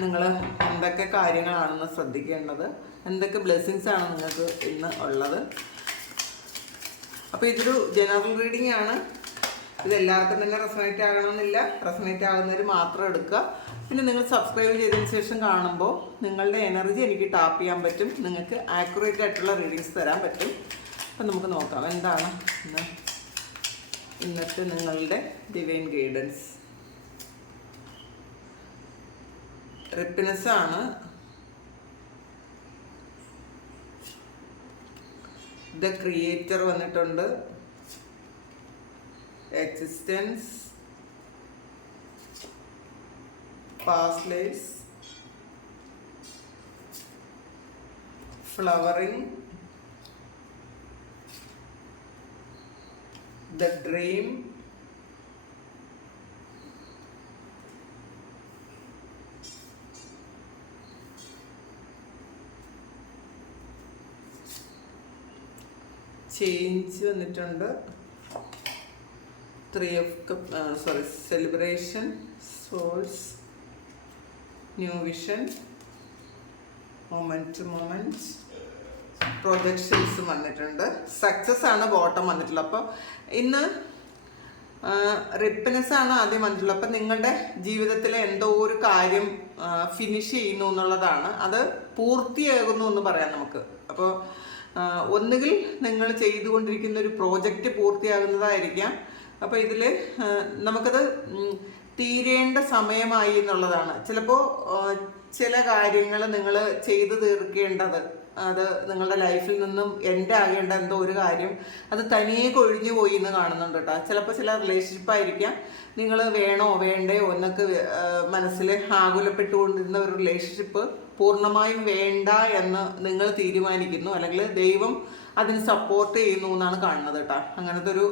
നിങ്ങൾ എന്തൊക്കെ കാര്യങ്ങളാണെന്ന് ശ്രദ്ധിക്കേണ്ടത്? എന്തൊക്കെ ബ്ലെസ്സിങ്സ് ആണ് നിങ്ങൾക്ക് ഇന്ന് ഉള്ളത്? അപ്പോൾ ഇതൊരു ജനറൽ റീഡിംഗ് ആണ്. ഇത് എല്ലാവർക്കും തന്നെ റെസണേറ്റ് ആകണമെന്നില്ല. റെസണേറ്റ് ആകുന്നവർ മാത്രം എടുക്കുക. പിന്നെ നിങ്ങൾ സബ്സ്ക്രൈബ് ചെയ്തതിന് ശേഷം കാണുമ്പോൾ നിങ്ങളുടെ എനർജി എനിക്ക് ടാപ്പ് ചെയ്യാൻ പറ്റും. നിങ്ങൾക്ക് ആക്യുറേറ്റ് ആയിട്ടുള്ള റീഡിങ്സ് തരാൻ പറ്റും. അപ്പം നമുക്ക് നോക്കാം. എന്താണ് ഇന്ന് ഇന്നത്തെ നിങ്ങളുടെ ഡിവൈൻ ഗൈഡൻസ് റിപ്പിനസ് ആണ്. ദ ക്രിയേറ്റർ വന്നിട്ടുണ്ട്. Existence past lifes flowering the dream change വന്നിട്ടുണ്ട്. Three of cups sorry celebration souls new vision moment moment projections വന്നിട്ടുണ്ട്. സക്സസ് ആണ് ബോട്ടം വന്നിട്ടുള്ളത്. അപ്പോൾ ഇന്ന് റിപ്പിനെസ് ആണ് ആദ്യം വന്നിട്ടുള്ളത്. അപ്പം നിങ്ങളുടെ ജീവിതത്തിലെ എന്തോ ഒരു കാര്യം ഫിനിഷ് ചെയ്യുന്നു എന്നുള്ളതാണ്. അത് പൂർത്തിയാകുന്നു എന്ന് പറയാം നമുക്ക്. അപ്പോൾ ഒന്നുകിൽ നിങ്ങൾ ചെയ്തുകൊണ്ടിരിക്കുന്ന ഒരു പ്രോജക്റ്റ് പൂർത്തിയാകുന്നതായിരിക്കാം. അപ്പോൾ ഇതിൽ നമുക്കത് തീരേണ്ട സമയമായി എന്നുള്ളതാണ്. ചിലപ്പോൾ ചില കാര്യങ്ങൾ നിങ്ങൾ ചെയ്തു തീർക്കേണ്ടത് അത് നിങ്ങളുടെ ലൈഫിൽ നിന്നും എന്റെ ആകേണ്ട എന്തോ ഒരു കാര്യം അത് തനിയെ കൊഴിഞ്ഞു പോയി എന്ന് കാണുന്നുണ്ട് കേട്ടോ. ചിലപ്പോൾ ചില റിലേഷൻഷിപ്പ് ആയിരിക്കാം. നിങ്ങൾ വേണോ വേണ്ടയോ എന്നൊക്കെ മനസ്സിൽ ആകുലപ്പെട്ടുകൊണ്ടിരുന്ന ഒരു റിലേഷൻഷിപ്പ് പൂർണമായും വേണ്ട എന്ന് നിങ്ങൾ തീരുമാനിക്കുന്നു. അല്ലെങ്കിൽ ദൈവം അതിന് സപ്പോർട്ട് ചെയ്യുന്നു എന്നാണ് കാണുന്നത് കേട്ടോ. അങ്ങനത്തെ ഒരു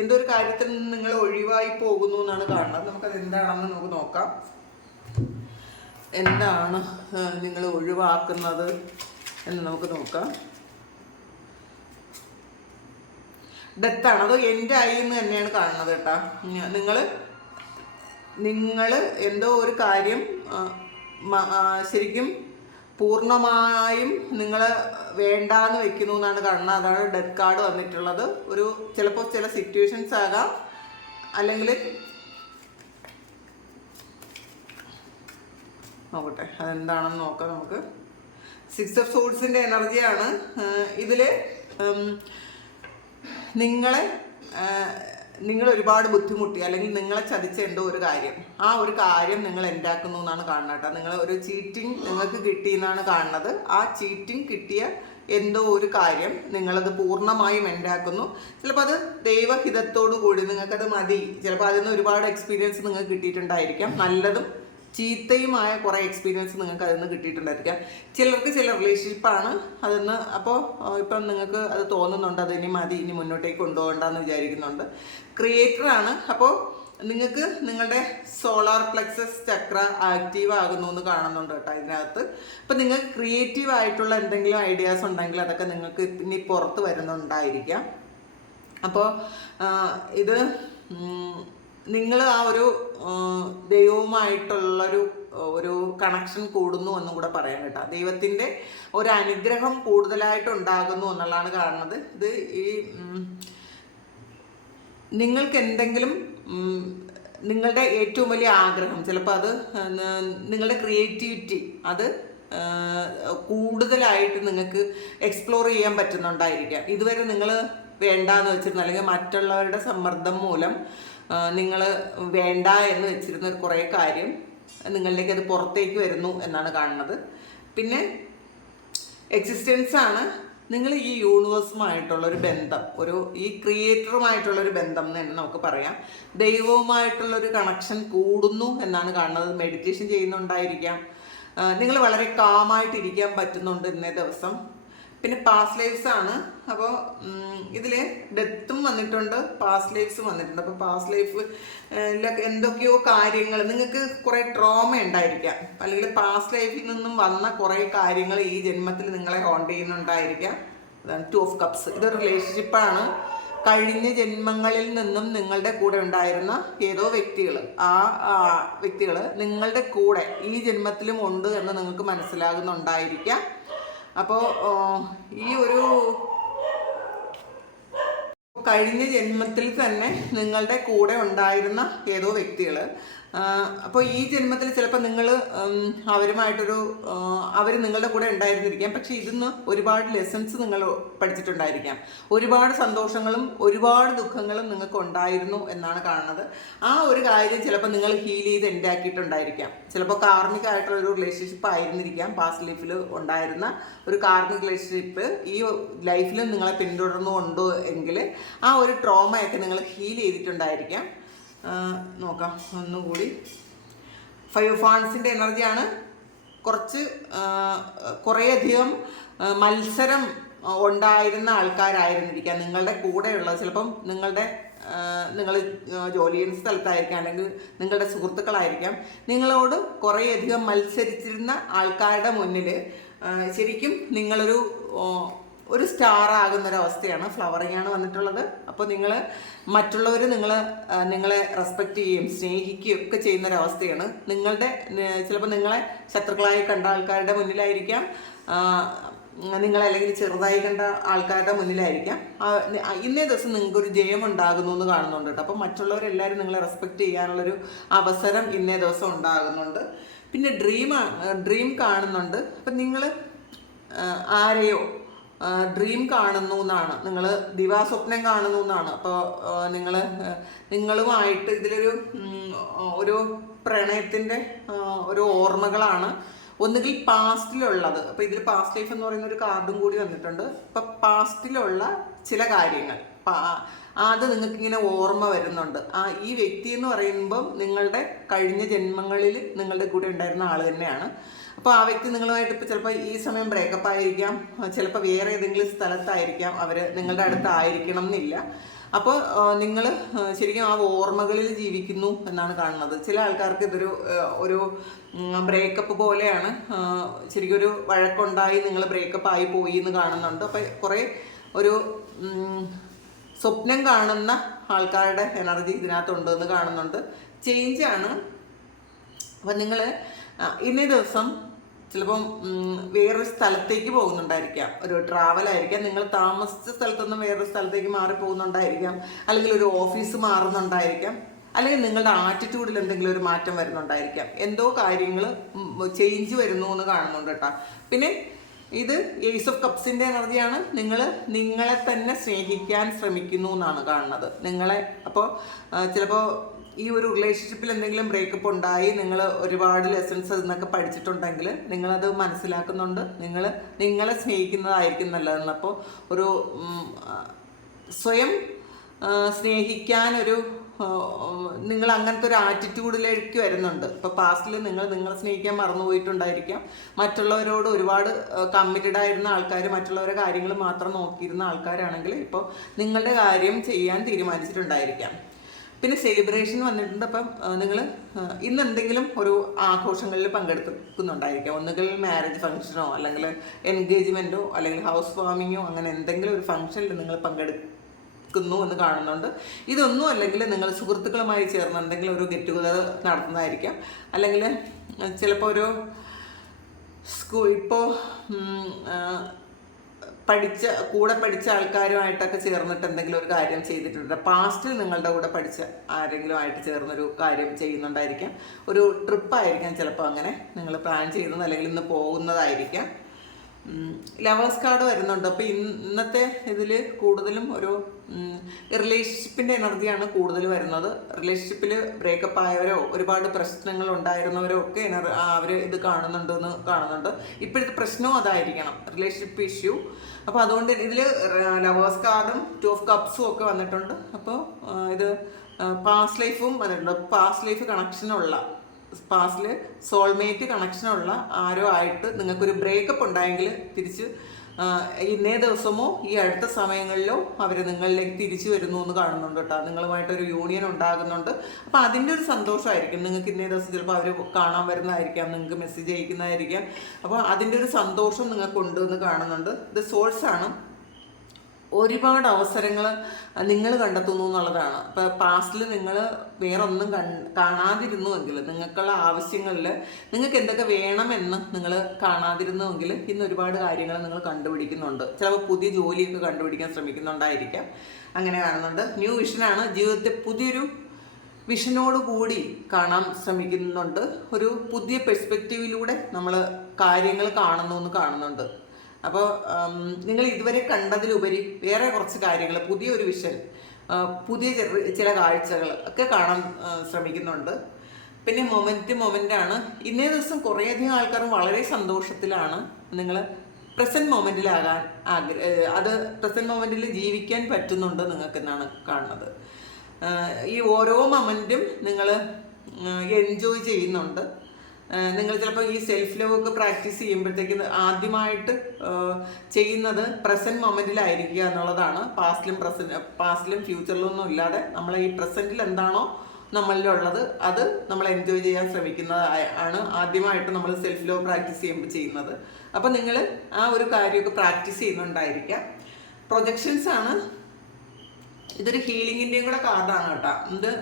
എന്തോ ഒരു കാര്യത്തിൽ നിന്ന് നിങ്ങൾ ഒഴിവായി പോകുന്നു എന്നാണ് കാണുന്നത്. നമുക്കത് എന്താണെന്ന് നമുക്ക് നോക്കാം. എന്താണ് നിങ്ങൾ ഒഴിവാക്കുന്നത്? എന്ന് നമുക്ക് നോക്കാം. ഡെത്താണ്. അത് എന്റെ ആയി എന്ന് തന്നെയാണ് കാണുന്നത് കേട്ടാ. നിങ്ങൾ നിങ്ങൾ എന്തോ ഒരു കാര്യം ശരിക്കും പൂർണമായും നിങ്ങൾ വേണ്ടാന്ന് വെക്കുന്നു എന്നാണ് കാണുന്നത്. അതാണ് ഡെത്ത് കാർഡ് വന്നിട്ടുള്ളത്. ഒരു ചിലപ്പോൾ ചില സിറ്റുവേഷൻസ് ആകാം. അല്ലെങ്കിൽ നോക്കട്ടെ. അതെന്താണെന്ന് നോക്കാം നമുക്ക്. സിക്സ് ഓഫ് സോൾസിന്റെ എനർജിയാണ്. ഇതിൽ നിങ്ങളെ നിങ്ങൾ ഒരുപാട് ബുദ്ധിമുട്ടി അല്ലെങ്കിൽ നിങ്ങളെ ചതിച്ച എന്തോ ഒരു കാര്യം. ആ ഒരു കാര്യം നിങ്ങൾ എന്താക്കുന്നു എന്നാണ് കാണുന്നത് കേട്ടോ. നിങ്ങൾ ഒരു ചീറ്റിംഗ് നിങ്ങൾക്ക് കിട്ടി എന്നാണ് കാണുന്നത്. ആ ചീറ്റിംഗ് കിട്ടിയ എന്തോ ഒരു കാര്യം നിങ്ങളത് പൂർണമായും ഉണ്ടാക്കുന്നു ചിലപ്പോൾ അത് ദൈവഹിതത്തോടു കൂടി നിങ്ങൾക്കത് മതി. ചിലപ്പോൾ അതിൽ നിന്ന് ഒരുപാട് എക്സ്പീരിയൻസ് നിങ്ങൾക്ക് കിട്ടിയിട്ടുണ്ടായിരിക്കാം. നല്ലതും ചീത്തയുമായ കുറേ എക്സ്പീരിയൻസ് നിങ്ങൾക്ക് അതിൽ നിന്ന് കിട്ടിയിട്ടുണ്ടായിരിക്കാം. ചിലർക്ക് ചില റിലേഷൻഷിപ്പാണ് അതിൽ അപ്പോൾ ഇപ്പം നിങ്ങൾക്ക് അത് തോന്നുന്നുണ്ട് അത് ഇനി മതി ഇനി മുന്നോട്ടേക്ക് കൊണ്ടുപോകണ്ടെന്ന് വിചാരിക്കുന്നുണ്ട്. ക്രിയേറ്ററാണ് അപ്പോൾ നിങ്ങൾക്ക് നിങ്ങളുടെ സോളാർ പ്ലെക്സസ് ചക്ര ആക്റ്റീവ് ആകുന്നു എന്ന് കാണുന്നുണ്ട് കേട്ടോ ഇതിനകത്ത്. അപ്പം നിങ്ങൾക്ക് ക്രിയേറ്റീവ് ആയിട്ടുള്ള എന്തെങ്കിലും ഐഡിയാസ് ഉണ്ടെങ്കിൽ അതൊക്കെ നിങ്ങൾക്ക് ഇനി പുറത്ത് വരുന്നുണ്ടായിരിക്കാം. അപ്പോൾ ഇത് നിങ്ങൾ ആ ഒരു ദൈവവുമായിട്ടുള്ളൊരു ഒരു കണക്ഷൻ കൂടുന്നു എന്നും കൂടെ പറയാൻ കേട്ടോ. ദൈവത്തിന്റെ ഒരു അനുഗ്രഹം കൂടുതലായിട്ട് ഉണ്ടാകുന്നു എന്നുള്ളതാണ് കാണുന്നത്. ഇത് ഈ നിങ്ങൾക്ക് എന്തെങ്കിലും നിങ്ങളുടെ ഏറ്റവും വലിയ ആഗ്രഹം ചിലപ്പോൾ അത് നിങ്ങളുടെ ക്രിയേറ്റിവിറ്റി അത് കൂടുതലായിട്ട് നിങ്ങൾക്ക് എക്സ്പ്ലോർ ചെയ്യാൻ പറ്റുന്നുണ്ടായിരിക്കാം. ഇതുവരെ നിങ്ങൾ വേണ്ടാന്ന് വെച്ചിരുന്ന അല്ലെങ്കിൽ മറ്റുള്ളവരുടെ സമ്മർദ്ദം മൂലം നിങ്ങൾ വേണ്ട എന്ന് വെച്ചിരുന്ന കുറേ കാര്യം നിങ്ങളിലേക്ക് അത് പുറത്തേക്ക് വരുന്നു എന്നാണ് കാണുന്നത്. പിന്നെ എക്സിസ്റ്റൻസ് ആണ് നിങ്ങൾ ഈ യൂണിവേഴ്സുമായിട്ടുള്ള ഒരു ബന്ധം ഒരു ഈ ക്രിയേറ്ററുമായിട്ടുള്ള ഒരു ബന്ധം എന്ന് തന്നെ നമുക്ക് പറയാം. ദൈവവുമായിട്ടുള്ള ഒരു കണക്ഷൻ കൂടുന്നു എന്നാണ് കാണുന്നത്. മെഡിറ്റേഷൻ ചെയ്യുന്നുണ്ടായിരിക്കാം. നിങ്ങൾ വളരെ കാമായിട്ടിരിക്കാൻ പറ്റുന്നുണ്ട് ഇന്നേ ദിവസം. പിന്നെ പാസ് ലൈഫ്സ് ആണ്. അപ്പോൾ ഇതിൽ ഡെത്തും വന്നിട്ടുണ്ട് പാസ് ലൈഫ്സ് വന്നിട്ടുണ്ട്. അപ്പോൾ പാസ് ലൈഫ് എന്തൊക്കെയോ കാര്യങ്ങൾ നിങ്ങൾക്ക് കുറേ ട്രോമ ഉണ്ടായിരിക്കാം. അല്ലെങ്കിൽ പാസ് ലൈഫിൽ നിന്നും വന്ന കുറേ കാര്യങ്ങൾ ഈ ജന്മത്തിൽ നിങ്ങളെ ഹോണ്ട് ചെയ്യുന്നുണ്ടായിരിക്കാം. അതാണ് ടു ഓഫ് കപ്സ് ഇതൊരു റിലേഷൻഷിപ്പാണ് കഴിഞ്ഞ ജന്മങ്ങളിൽ നിന്നും നിങ്ങളുടെ കൂടെ ഉണ്ടായിരുന്ന ഏതോ വ്യക്തികൾ ആ വ്യക്തികൾ നിങ്ങളുടെ കൂടെ ഈ ജന്മത്തിലും ഉണ്ട് എന്ന് നിങ്ങൾക്ക് മനസ്സിലാകുന്നുണ്ടായിരിക്കാം. അപ്പോൾ ഈ ഒരു കഴിഞ്ഞ ജന്മത്തിൽ തന്നെ നിങ്ങളുടെ കൂടെ ഉണ്ടായിരുന്ന ഏതോ വ്യക്തികൾ അപ്പോൾ ഈ ജന്മത്തിൽ ചിലപ്പോൾ നിങ്ങൾ അവരുമായിട്ടൊരു അവർ നിങ്ങളുടെ കൂടെ ഉണ്ടായിരുന്നിരിക്കാം. പക്ഷേ ഇതിന്ന് ഒരുപാട് ലെസൺസ് നിങ്ങൾ പഠിച്ചിട്ടുണ്ടായിരിക്കാം. ഒരുപാട് സന്തോഷങ്ങളും ഒരുപാട് ദുഃഖങ്ങളും നിങ്ങൾക്ക് ഉണ്ടായിരുന്നു എന്നാണ് കാണുന്നത്. ആ ഒരു കാര്യം ചിലപ്പോൾ നിങ്ങൾ ഹീൽ ചെയ്ത് എൻഡാക്കിയിട്ടുണ്ടായിരിക്കാം ചിലപ്പോൾ കാർമിക് ആയിട്ടുള്ള ഒരു റിലേഷൻഷിപ്പ് ആയിരുന്നിരിക്കാം പാസ്റ്റ് ലൈഫിൽ ഉണ്ടായിരുന്ന ഒരു കാർമിക് റിലേഷൻഷിപ്പ് ഈ ലൈഫിലും നിങ്ങളെ പിന്തുടർന്നുകൊണ്ടോ എങ്കിൽ ആ ഒരു ട്രോമയൊക്കെ നിങ്ങൾ ഹീൽ ചെയ്തിട്ടുണ്ടായിരിക്കാം. നോക്കാം ഒന്നുകൂടി. ഫൈവ് ഫാൻസിന്റെ എനർജിയാണ്. കുറച്ച് കുറേയധികം മത്സരം ഉണ്ടായിരുന്ന ആൾക്കാരായിരുന്നിരിക്കാം. നിങ്ങളുടെ കൂടെയുള്ളത് ചിലപ്പം നിങ്ങളുടെ നിങ്ങൾ ജോലി ചെയ്യുന്ന സ്ഥലത്തായിരിക്കാം അല്ലെങ്കിൽ നിങ്ങളുടെ സുഹൃത്തുക്കളായിരിക്കാം. നിങ്ങളോട് കുറേയധികം മത്സരിച്ചിരുന്ന ആൾക്കാരുടെ മുന്നിൽ ശരിക്കും നിങ്ങളൊരു ഒരു സ്റ്റാർ ആകുന്ന ഒരു അവസ്ഥയാണ് ഫ്ലവറിംഗ് ആണ് വന്നിട്ടുള്ളത്. അപ്പോൾ നിങ്ങൾ മറ്റുള്ളവർ നിങ്ങൾ നിങ്ങളെ റെസ്പെക്റ്റ് ചെയ്യുകയും സ്നേഹിക്കുകയും ഒക്കെ ചെയ്യുന്ന ഒരു അവസ്ഥയാണ് നിങ്ങളുടെ ചിലപ്പോൾ നിങ്ങളെ ശത്രുക്കളായി കണ്ട ആൾക്കാരുടെ മുന്നിലായിരിക്കാം. നിങ്ങളെ അല്ലെങ്കിൽ ചെറുതായി കണ്ട ആൾക്കാരുടെ മുന്നിലായിരിക്കാം. ഇന്നേ ദിവസം നിങ്ങൾക്ക് ഒരു ജയം ഉണ്ടാകുന്നു എന്ന് കാണുന്നുണ്ട് കേട്ടോ. അപ്പോൾ മറ്റുള്ളവരെല്ലാവരും നിങ്ങളെ റെസ്പെക്റ്റ് ചെയ്യാനുള്ളൊരു അവസരം ഇന്നേ ദിവസം ഉണ്ടാകുന്നുണ്ട്. പിന്നെ ഡ്രീമാണ് ഡ്രീം കാണുന്നുണ്ട്. അപ്പം നിങ്ങൾ ആരെയോ ഡ്രീം കാണുന്നു എന്നാണ്. നിങ്ങൾ ദിവാസ്വപ്നം കാണുന്നു എന്നാണ്. അപ്പോൾ നിങ്ങൾ നിങ്ങളുമായിട്ട് ഇതിലൊരു ഒരു പ്രണയത്തിന്റെ ഒരു ഓർമ്മകളാണ് ഒന്നുകിൽ പാസ്റ്റിലുള്ളത് അപ്പോൾ ഇതിൽ പാസ്റ്റ് ലൈഫ് എന്ന് പറയുന്ന ഒരു കാർഡും കൂടി വന്നിട്ടുണ്ട്. അപ്പം പാസ്റ്റിലുള്ള ചില കാര്യങ്ങൾ. അത് നിങ്ങൾക്ക് ഇങ്ങനെ ഓർമ്മ വരുന്നുണ്ട്. ആ ഈ വ്യക്തി എന്ന് പറയുമ്പം നിങ്ങളുടെ കഴിഞ്ഞ ജന്മങ്ങളിൽ നിങ്ങളുടെ കൂടെ ഉണ്ടായിരുന്ന ആൾ തന്നെയാണ്. അപ്പോൾ ആ വ്യക്തി നിങ്ങളുമായിട്ട് ഇപ്പോൾ ചിലപ്പോൾ ഈ സമയം ബ്രേക്കപ്പ് ആയിരിക്കാം. ചിലപ്പോൾ വേറെ ഏതെങ്കിലും സ്ഥലത്തായിരിക്കാം. അവർ നിങ്ങളുടെ അടുത്തായിരിക്കണം എന്നില്ല. അപ്പോൾ നിങ്ങൾ ശരിക്കും ആ ഓർമ്മകളിൽ ജീവിക്കുന്നു എന്നാണ് കാണുന്നത്. ചില ആൾക്കാർക്ക് ഇതൊരു ഒരു ബ്രേക്കപ്പ് പോലെയാണ്. ശരിക്കും ഒരു വഴക്കുണ്ടായി നിങ്ങൾ ബ്രേക്കപ്പ് ആയി പോയി എന്ന് കാണുന്നുണ്ട്. അപ്പോൾ കുറേ ഒരു സ്വപ്നം കാണുന്ന ആൾക്കാരുടെ എനർജി ഇതിനകത്തുണ്ട് എന്ന് കാണുന്നുണ്ട്. ആണ്. അപ്പം നിങ്ങൾ ഇന്നേ ദിവസം ചിലപ്പം വേറൊരു സ്ഥലത്തേക്ക് പോകുന്നുണ്ടായിരിക്കാം. ഒരു ട്രാവൽ ആയിരിക്കാം നിങ്ങൾ താമസിച്ച സ്ഥലത്തുനിന്ന് വേറൊരു സ്ഥലത്തേക്ക് മാറി പോകുന്നുണ്ടായിരിക്കാം. അല്ലെങ്കിൽ ഒരു ഓഫീസ് മാറുന്നുണ്ടായിരിക്കാം. അല്ലെങ്കിൽ നിങ്ങളുടെ ആറ്റിറ്റ്യൂഡിൽ എന്തെങ്കിലും ഒരു മാറ്റം വരുന്നുണ്ടായിരിക്കാം. എന്തോ കാര്യങ്ങൾ ചേഞ്ച് വരുന്നു എന്ന് കാണുന്നുണ്ട് കേട്ടോ. പിന്നെ ഇത് ഏസ് ഓഫ് കപ്സിന്റെ എനർജിയാണ്. നിങ്ങൾ നിങ്ങളെ തന്നെ സ്നേഹിക്കാൻ ശ്രമിക്കുന്നു എന്നാണ് കാണുന്നത്. നിങ്ങളെ അപ്പോൾ ചിലപ്പോൾ ഈ ഒരു റിലേഷൻഷിപ്പിൽ എന്തെങ്കിലും ബ്രേക്കപ്പ് ഉണ്ടായി നിങ്ങൾ ഒരുപാട് ലെസൺസ് എന്നൊക്കെ പഠിച്ചിട്ടുണ്ടെങ്കിൽ നിങ്ങളത് മനസ്സിലാക്കുന്നുണ്ട്. നിങ്ങൾ നിങ്ങളെ സ്നേഹിക്കുന്നതായിരിക്കും നല്ലതെന്ന്. അപ്പോൾ ഒരു സ്വയം സ്നേഹിക്കാനൊരു നിങ്ങൾ അങ്ങനത്തെ ഒരു ആറ്റിറ്റ്യൂഡിലേക്ക് വരുന്നുണ്ട്. ഇപ്പോൾ പാസ്റ്റിൽ നിങ്ങൾ നിങ്ങളെ സ്നേഹിക്കാൻ മറന്നുപോയിട്ടുണ്ടായിരിക്കാം. മറ്റുള്ളവരോട് ഒരുപാട് കമ്മിറ്റഡ് ആയിരുന്ന ആൾക്കാർ മറ്റുള്ളവരുടെ കാര്യങ്ങൾ മാത്രം നോക്കിയിരുന്ന ആൾക്കാരാണെങ്കിൽ ഇപ്പോൾ നിങ്ങളുടെ കാര്യം ചെയ്യാൻ തീരുമാനിച്ചിട്ടുണ്ടായിരിക്കാം. പിന്നെ സെലിബ്രേഷൻ വന്നിട്ടുണ്ട് അപ്പം നിങ്ങൾ ഇന്ന് എന്തെങ്കിലും ഒരു ആഘോഷങ്ങളിൽ പങ്കെടുക്കുന്നുണ്ടായിരിക്കാം. ഒന്നുകിൽ മാരേജ് ഫംഗ്ഷനോ അല്ലെങ്കിൽ എൻഗേജ്മെന്റോ അല്ലെങ്കിൽ ഹൗസ് വാമിങ്ങോ അങ്ങനെ എന്തെങ്കിലും ഒരു ഫംഗ്ഷനിൽ നിങ്ങൾ പങ്കെടുക്കുന്നു എന്ന് കാണുന്നുണ്ട്. ഇതൊന്നും അല്ലെങ്കിൽ നിങ്ങൾ സുഹൃത്തുക്കളുമായി ചേർന്ന് എന്തെങ്കിലും ഒരു ഗെറ്റ് ടുഗദർ നടത്തുന്നതായിരിക്കാം. അല്ലെങ്കിൽ ചിലപ്പോൾ ഒരു സ്കൂൾ ഇപ്പോൾ പഠിച്ച കൂടെ പഠിച്ച ആൾക്കാരുമായിട്ടൊക്കെ ചേർന്നിട്ട് എന്തെങ്കിലും ഒരു കാര്യം ചെയ്തിട്ടുണ്ട്. പാസ്റ്റിൽ നിങ്ങളുടെ കൂടെ പഠിച്ച ആരെങ്കിലും ആയിട്ട് ചേർന്നൊരു കാര്യം ചെയ്യുന്നുണ്ടായിരിക്കാം. ഒരു ട്രിപ്പായിരിക്കാം ചിലപ്പോൾ അങ്ങനെ നിങ്ങൾ പ്ലാൻ ചെയ്യുന്നത് അല്ലെങ്കിൽ ഇന്ന് പോകുന്നതായിരിക്കാം. ലവേഴ്സ് കാർഡ് വരുന്നുണ്ട്. അപ്പോൾ ഇന്നത്തെ ഇതിൽ കൂടുതലും ഒരു റിലേഷൻഷിപ്പിന്റെ എനർജിയാണ് കൂടുതൽ വരുന്നത്. റിലേഷൻഷിപ്പിൽ ബ്രേക്കപ്പ് ആയവരോ ഒരുപാട് പ്രശ്നങ്ങൾ ഉണ്ടായിരുന്നവരോ ഒക്കെ എനർ അവർ ഇത് കാണുന്നുണ്ടെന്ന് കാണുന്നുണ്ട്. ഇപ്പോഴത്തെ പ്രശ്നവും അതായിരിക്കണം. റിലേഷൻഷിപ്പ് ഇഷ്യൂ അപ്പോൾ അതുകൊണ്ട് ഇതിൽ ലവേഴ്സ് കാർഡും ടു ഓഫ് കപ്സും ഒക്കെ വന്നിട്ടുണ്ട്. അപ്പോൾ ഇത് പാസ്റ്റ് ലൈഫും വന്നിട്ടുണ്ട്. പാസ്റ്റ് ലൈഫ് കണക്ഷനുള്ള പാസ്റ്റിൽ സോൾമേറ്റ് കണക്ഷനുള്ള ആരോ ആയിട്ട് നിങ്ങൾക്കൊരു ബ്രേക്കപ്പ് ഉണ്ടായെങ്കിൽ തിരിച്ച് ഇന്നേ ദിവസമോ ഈ അടുത്ത സമയങ്ങളിലോ അവർ നിങ്ങളിലേക്ക് തിരിച്ചു വരുന്നു എന്ന് കാണുന്നുണ്ട് കേട്ടോ. നിങ്ങളുമായിട്ടൊരു യൂണിയൻ ഉണ്ടാകുന്നുണ്ട്. അപ്പോൾ അതിന്റെ ഒരു സന്തോഷമായിരിക്കും. നിങ്ങൾക്ക് ഇന്നേ ദിവസം ചിലപ്പോൾ അവർ കാണാൻ വരുന്നതായിരിക്കാം നിങ്ങൾക്ക് മെസ്സേജ് അയക്കുന്നതായിരിക്കാം. അപ്പോൾ അതിന്റെ ഒരു സന്തോഷം നിങ്ങൾക്കുണ്ട് എന്ന് കാണുന്നുണ്ട്. ഇത് സോഴ്സാണ് ഒരുപാട് അവസരങ്ങൾ നിങ്ങൾ കണ്ടെത്തുന്നു എന്നുള്ളതാണ്. ഇപ്പോൾ പാസ്റ്റിൽ നിങ്ങൾ വേറൊന്നും കൺ കാണാതിരുന്നുവെങ്കിൽ നിങ്ങൾക്കുള്ള ആവശ്യങ്ങളിൽ നിങ്ങൾക്ക് എന്തൊക്കെ വേണമെന്ന് നിങ്ങൾ കാണാതിരുന്നുവെങ്കിൽ ഇന്ന് ഒരുപാട് കാര്യങ്ങൾ നിങ്ങൾ കണ്ടുപിടിക്കുന്നുണ്ട്. ചിലപ്പോൾ പുതിയ ജോലിയൊക്കെ കണ്ടുപിടിക്കാൻ ശ്രമിക്കുന്നുണ്ടായിരിക്കാം. അങ്ങനെ കാണുന്നുണ്ട്. ന്യൂ വിഷനാണ് ജീവിതത്തെ പുതിയൊരു വിഷനോട് കൂടി കാണാൻ ശ്രമിക്കുന്നുണ്ട്. ഒരു പുതിയ പെർസ്പെക്റ്റീവിലൂടെ നമ്മൾ കാര്യങ്ങൾ കാണുന്നു എന്ന് കാണുന്നുണ്ട്. അപ്പോൾ നിങ്ങൾ ഇതുവരെ കണ്ടതിലുപരി വേറെ കുറച്ച് കാര്യങ്ങൾ പുതിയൊരു വിഷൻ പുതിയ ചില കാഴ്ചകൾ ഒക്കെ കാണാൻ ശ്രമിക്കുന്നുണ്ട്. പിന്നെ മൊമെന്റ് മൊമെന്റാണ് ഇന്നേ ദിവസം കുറേയധികം ആൾക്കാരും വളരെ സന്തോഷത്തിലാണ് നിങ്ങൾ പ്രസന്റ് മൊമെന്റിലാകാൻ ആഗ്ര അത് പ്രസന്റ് മൊമെന്റിൽ ജീവിക്കാൻ പറ്റുന്നുണ്ട് നിങ്ങൾക്ക് എന്നാണ് കാണുന്നത്. ഈ ഓരോ മൊമെന്റും നിങ്ങൾ എൻജോയ് ചെയ്യുന്നുണ്ട്. നിങ്ങൾ ചിലപ്പോൾ ഈ സെൽഫ് ലവ് ഒക്കെ പ്രാക്ടീസ് ചെയ്യുമ്പോഴത്തേക്ക് ആദ്യമായിട്ട് ചെയ്യുന്നത് പ്രസന്റ് മൊമെന്റിലായിരിക്കുക എന്നുള്ളതാണ്. പാസ്റ്റിലും പ്രസന്റ് പാസ്റ്റിലും ഫ്യൂച്ചറിലും ഒന്നും ഇല്ലാതെ നമ്മൾ ഈ പ്രസന്റിൽ എന്താണോ നമ്മളിലുള്ളത് അത് നമ്മൾ എൻജോയ് ചെയ്യാൻ ശ്രമിക്കുന്നത് ആണ് ആദ്യമായിട്ട് നമ്മൾ സെൽഫ് ലവ് പ്രാക്ടീസ് ചെയ്യുമ്പോൾ ചെയ്യുന്നത്. അപ്പോൾ നിങ്ങൾ ആ ഒരു കാര്യമൊക്കെ പ്രാക്ടീസ് ചെയ്യുന്നുണ്ടായിരിക്കാം. പ്രൊജക്ഷൻസ് ആണ്. ഇതൊരു ഹീലിങ്ങിന്റെയും കൂടെ കാർഡാണ് കേട്ടോ. ഇത്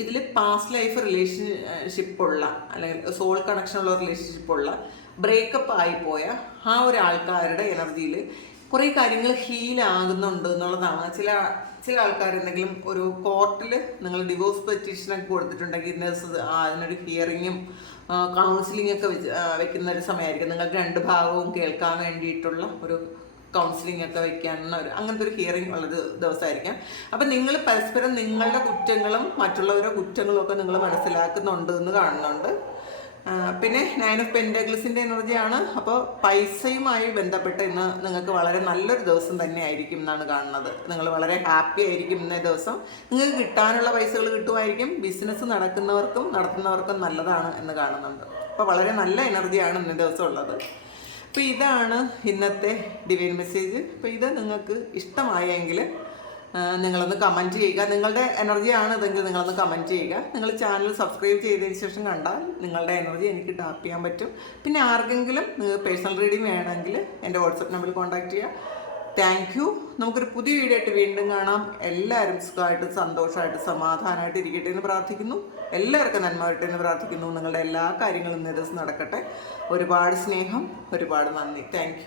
ഇതിൽ പാസ്റ്റ് ലൈഫ് റിലേഷൻഷിപ്പുള്ള അല്ലെങ്കിൽ സോൾ കണക്ഷനുള്ള റിലേഷൻഷിപ്പുള്ള ബ്രേക്കപ്പ് ആയിപ്പോയ ആ ഒരു ആൾക്കാരുടെ എനർജിയിൽ കുറേ കാര്യങ്ങൾ ഹീൽ ഹീലാകുന്നുണ്ട് എന്നുള്ളതാണ്. ചില ചില ആൾക്കാർ എന്തെങ്കിലും ഒരു കോർട്ടിൽ നിങ്ങൾ ഡിവോഴ്സ് പെറ്റീഷനൊക്കെ കൊടുത്തിട്ടുണ്ടെങ്കിൽ അതിനൊരു ഹിയറിങ്ങും കൗൺസിലിംഗ് ഒക്കെ വെച്ച് വെക്കുന്ന ഒരു സമയമായിരിക്കും. നിങ്ങൾക്ക് രണ്ട് ഭാഗവും കേൾക്കാൻ വേണ്ടിയിട്ടുള്ള ഒരു കൗൺസിലിംഗ് ഒക്കെ വെക്കാനുള്ള ഒരു അങ്ങനത്തെ ഒരു ഹിയറിംഗ് ഉള്ളൊരു ദിവസമായിരിക്കാം. അപ്പം നിങ്ങൾ പരസ്പരം നിങ്ങളുടെ കുറ്റങ്ങളും മറ്റുള്ളവരുടെ കുറ്റങ്ങളും ഒക്കെ നിങ്ങൾ മനസ്സിലാക്കുന്നുണ്ട് എന്ന് കാണുന്നുണ്ട്. പിന്നെ നയൻ ഓഫ് പെൻഡഗ്ലിസിന്റെ എനർജിയാണ് അപ്പോൾ പൈസയുമായി ബന്ധപ്പെട്ട് ഇന്ന് നിങ്ങൾക്ക് വളരെ നല്ലൊരു ദിവസം തന്നെ ആയിരിക്കും എന്നാണ് കാണുന്നത്. നിങ്ങൾ വളരെ ഹാപ്പി ആയിരിക്കും ഇന്നേ ദിവസം. നിങ്ങൾക്ക് കിട്ടാനുള്ള പൈസകൾ കിട്ടുമായിരിക്കും. ബിസിനസ് നടക്കുന്നവർക്കും നടത്തുന്നവർക്കും നല്ലതാണ് എന്ന് കാണുന്നുണ്ട്. അപ്പോൾ വളരെ നല്ല എനർജിയാണ് ഇന്നേ ദിവസം ഉള്ളത്. അപ്പോൾ ഇതാണ് ഇന്നത്തെ ഡിവൈൻ മെസ്സേജ് അപ്പോൾ ഇത് നിങ്ങൾക്ക് ഇഷ്ടമായെങ്കിൽ നിങ്ങളൊന്ന് കമന്റ് ചെയ്യുക. നിങ്ങളുടെ എനർജി എനർജിയാണ് ഇതെങ്കിൽ നിങ്ങളൊന്ന് കമന്റ് ചെയ്യുക. നിങ്ങൾ ചാനൽ സബ്സ്ക്രൈബ് ചെയ്തതിന് ശേഷം കണ്ടാൽ നിങ്ങളുടെ എനർജി എനിക്ക് ടാപ്പ് ചെയ്യാൻ പറ്റും. പിന്നെ ആർക്കെങ്കിലും പേഴ്സണൽ റീഡിംഗ് വേണമെങ്കിൽ എന്റെ വാട്സപ്പ് നമ്പറിൽ കോൺടാക്റ്റ് ചെയ്യുക. താങ്ക് യു നമുക്കൊരു പുതിയ വീഡിയോ ആയിട്ട് വീണ്ടും കാണാം. എല്ലാവരും സുഖമായിട്ട് സന്തോഷമായിട്ട് സമാധാനമായിട്ട് ഇരിക്കട്ടെ എന്ന് പ്രാർത്ഥിക്കുന്നു. എല്ലാവർക്കും നന്മ വരട്ടെ എന്ന് പ്രാർത്ഥിക്കുന്നു. നിങ്ങളുടെ എല്ലാ കാര്യങ്ങളും ദിവസം നടക്കട്ടെ. ഒരുപാട് സ്നേഹം ഒരുപാട് നന്ദി. താങ്ക്